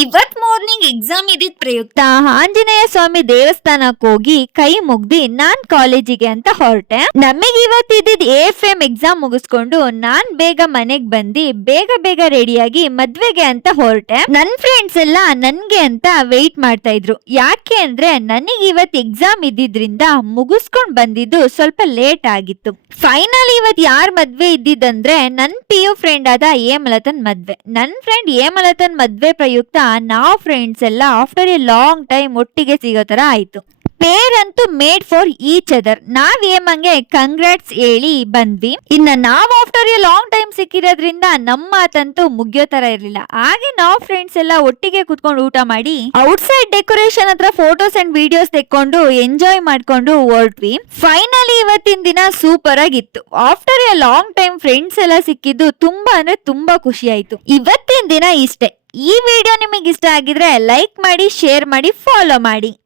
ಇವತ್ morning exam ಇದ್ದಿದ್ ಪ್ರಯುಕ್ತ ಆಂಜನೇಯ ಸ್ವಾಮಿ ದೇವಸ್ಥಾನಕ್ಕೆ ಹೋಗಿ ಕೈ ಮುಗ್ದಿ ನಾನ್ ಕಾಲೇಜಿಗೆ ಅಂತ ಹೊರಟೆ. ನಮಗ್ ಇವತ್ ಇದ್ದಿದ್ AFM ಎಕ್ಸಾಮ್ ಮುಗಿಸ್ಕೊಂಡು ನಾನ್ ಬೇಗ ಮನೆಗ್ ಬಂದಿ ಬೇಗ ರೆಡಿಯಾಗಿ ಮದ್ವೆಗೆ ಅಂತ ಹೊರಟೆ. ನನ್ ಫ್ರೆಂಡ್ಸ್ ಎಲ್ಲ ನನ್ಗೆ ಅಂತ ವೆಯ್ಟ್ ಮಾಡ್ತಾ ಇದ್ರು. ಯಾಕೆ ಅಂದ್ರೆ ನನಗ್ ಇವತ್ ಎಕ್ಸಾಮ್ ಇದ್ದಿದ್ರಿಂದ ಮುಗಿಸ್ಕೊಂಡ್ ಬಂದಿದ್ದು ಸ್ವಲ್ಪ ಲೇಟ್ ಆಗಿತ್ತು. ಫೈನಲ್ ಇವತ್ ಯಾರ್ ಮದ್ವೆ ಇದ್ದಿದ್ದಂದ್ರೆ ನನ್ PU ಫ್ರೆಂಡ್ ಆದ ಹೇಮಲತನ್ ಮದ್ವೆ. ನನ್ ಫ್ರೆಂಡ್ ಹೇಮಲತನ್ ಮದ್ವೆ ಪ್ರಯುಕ್ತ ನಾವ್ ಫ್ರೆಂಡ್ಸ್ ಎಲ್ಲ ಆಫ್ಟರ್ ಎ ಲಾಂಗ್ ಟೈಮ್ ಒಟ್ಟಿಗೆ ಸಿಗೋ ತರ ಆಯ್ತು. ಪೇರ್ ಅಂತೂ ಮೇಡ್ ಫಾರ್ ಈಚ್ ಅದರ್. ನಾವ್ ಹೇಮಂಗೆ ಕಂಗ್ರಾಟ್ಸ್ ಹೇಳಿ ಬಂದ್ವಿ. ಇನ್ನ ನಾವ್ ಆಫ್ಟರ್ ಎ ಲಾಂಗ್ ಟೈಮ್ ಸಿಕ್ಕಿರೋದ್ರಿಂದ ನಮ್ಮ ಮಾತಂತೂ ಮುಗಿಯೋ ತರ ಇರ್ಲಿಲ್ಲ. ಹಾಗೆ ನಾವ್ ಫ್ರೆಂಡ್ಸ್ ಎಲ್ಲ ಒಟ್ಟಿಗೆ ಕುತ್ಕೊಂಡು ಊಟ ಮಾಡಿ ಔಟ್ಸೈಡ್ ಡೆಕೋರೇಷನ್ ಹತ್ರ ಫೋಟೋಸ್ ಅಂಡ್ ವಿಡಿಯೋಸ್ ತೆಕ್ಕೊಂಡು ಎಂಜಾಯ್ ಮಾಡ್ಕೊಂಡು ಹೊರಟ್ವಿ. ಫೈನಲಿ ಇವತ್ತಿನ ದಿನ ಸೂಪರ್ ಆಗಿತ್ತು. After A long time friends ಎಲ್ಲ ಸಿಕ್ಕಿದ್ದು ತುಂಬಾ ಅಂದ್ರೆ ತುಂಬಾ ಖುಷಿ ಆಯ್ತು. ಇವತ್ತಿನ ದಿನ ಇಷ್ಟೇ. ಈ ವಿಡಿಯೋ ನಿಮಗೆ ಇಷ್ಟ ಆಗಿದ್ರೆ ಲೈಕ್ ಮಾಡಿ, ಶೇರ್ ಮಾಡಿ, ಫಾಲೋ ಮಾಡಿ.